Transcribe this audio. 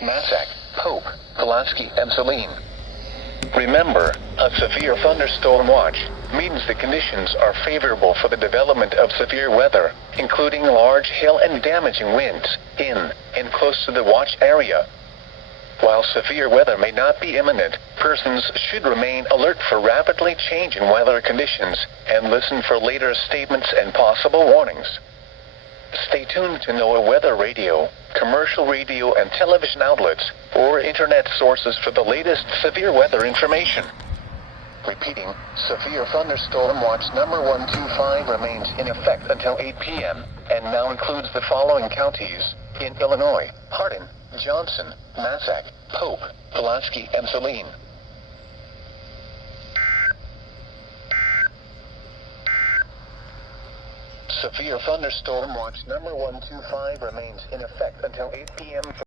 Massac, Pope, Pulaski, and Saline. Remember, a severe thunderstorm watch means the conditions are favorable for the development of severe weather, including large hail and damaging winds in and close to the watch area. While severe weather may not be imminent, persons should remain alert for rapidly changing weather conditions and listen for later statements and possible warnings. Stay tuned to NOAA weather radio, commercial radio and television outlets, or internet sources for the latest severe weather information. Repeating, severe thunderstorm watch number 125 remains in effect until 8 p.m. and now includes the following counties in Illinois: Hardin, Johnson, Massac, Pope, Pulaski, and Saline. Severe thunderstorm watch number 125 remains in effect until 8 p.m.